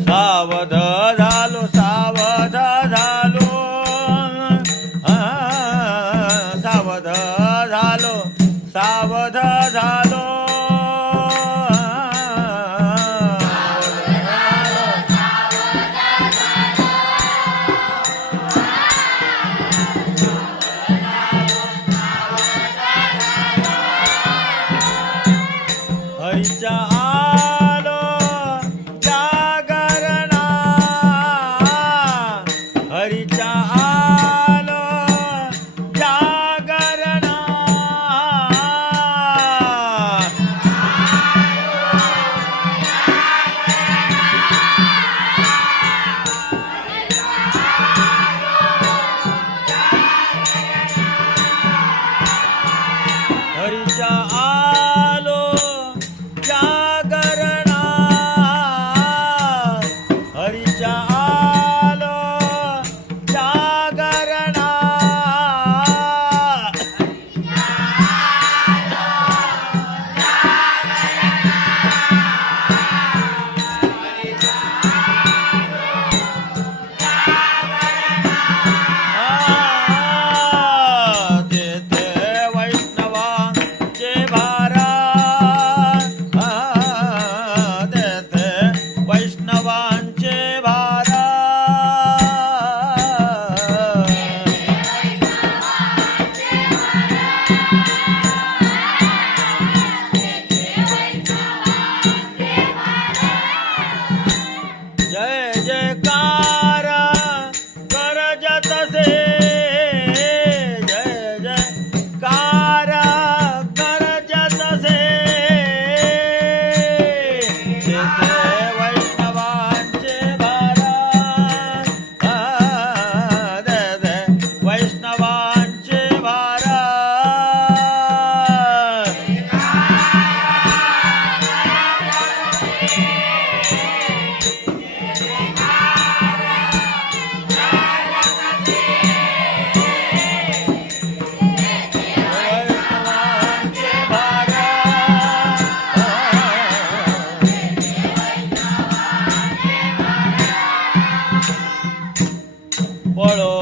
सावध झालो सावध झालो. सावध झालो सावध झालो. हरीच्या आ 活喽。